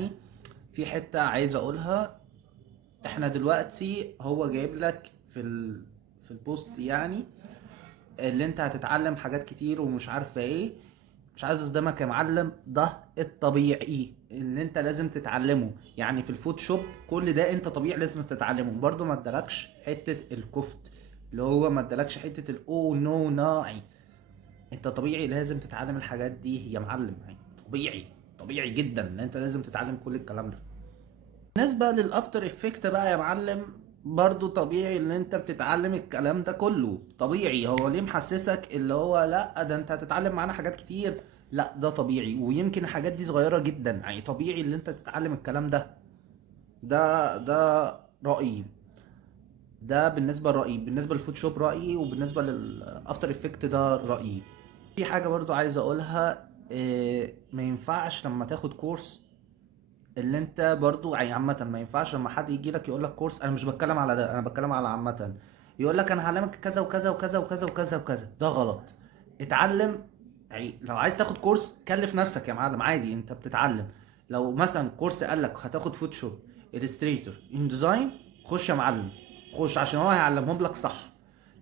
يعني في حتة عايز اقولها. احنا دلوقتي هو جايب لك في البوست يعني اللي انت هتتعلم حاجات كتير ومش عارفه ايه. مش عايز اصدمك يا معلم، ده الطبيعي اللي انت لازم تتعلمه. يعني في الفوتوشوب كل ده انت طبيعي لازم تتعلمه. برضو ما ادالكش حته الكفت، اللي هو ما ادالكش حته الاو نو ناي. انت طبيعي لازم تتعلم الحاجات دي يا معلم، يعني طبيعي، طبيعي جدا ان انت لازم تتعلم كل الكلام ده. بالنسبة للافتر افكت بقى يا معلم، برضو طبيعي ان انت بتتعلم الكلام ده كله. طبيعي، هو ليه محسسك اللي هو لا ده انت هتتعلم معانا حاجات كتير؟ لا ده طبيعي، ويمكن الحاجات دي صغيرة جدا، يعني طبيعي ان انت تتعلم الكلام ده. ده رأيي. ده بالنسبة لرأيي، بالنسبة للفوتوشوب رأيي، وبالنسبة للافتر افكت ده رأيي. في حاجة برضو عايز اقولها، ما ينفعش لما تاخد كورس اللي انت برضو يعني عامة ما ينفعش لما حد يجي لك يقول لك كورس. انا مش بتكلم على ده، انا بتكلم على عامة. يقول لك انا هعلمك كذا وكذا وكذا وكذا وكذا وكذا، ده غلط. اتعلم. يعني لو عايز تاخد كورس كلف نفسك يا معلم، عادي انت بتتعلم. لو مثلا كورس قال لك هتاخد فوتوشوب، الستريتور، ان ديزاين، خش يا معلم، خش عشان هو هيعلمهم لك صح.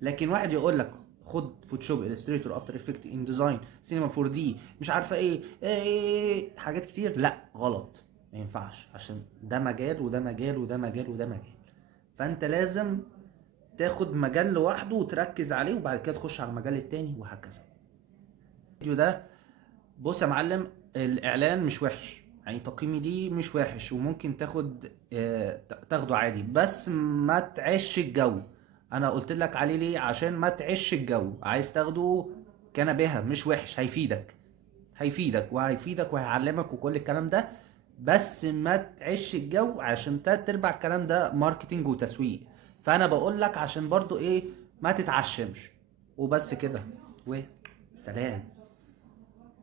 لكن واحد يقول لك خد فوتوشوب، الستريتور، افتر افكت، ان ديزاين، سينما 4 دي، مش عارفه ايه حاجات كتير، لا غلط. ما ينفعش، عشان ده مجال وده مجال وده مجال وده مجال. فانت لازم تاخد مجال لوحده وتركز عليه، وبعد كده تخش على المجال التاني وهكذا. الفيديو ده، بص يا معلم، الاعلان مش وحش، يعني تقييمي ليه مش وحش، وممكن تاخده عادي، بس ما تعيش الجو. انا قلت لك عليه ليه؟ عشان ما تعيش الجو. عايز تاخده كان بها، مش وحش، هيفيدك، هيفيدك وهيفيدك وهيعلمك وكل الكلام ده. بس ما تعيش الجو، عشان تلات ارباع الكلام ده ماركتينج وتسويق. فانا بقول لك عشان برضو ايه، ما تتعشمش. وبس كده، وسلام.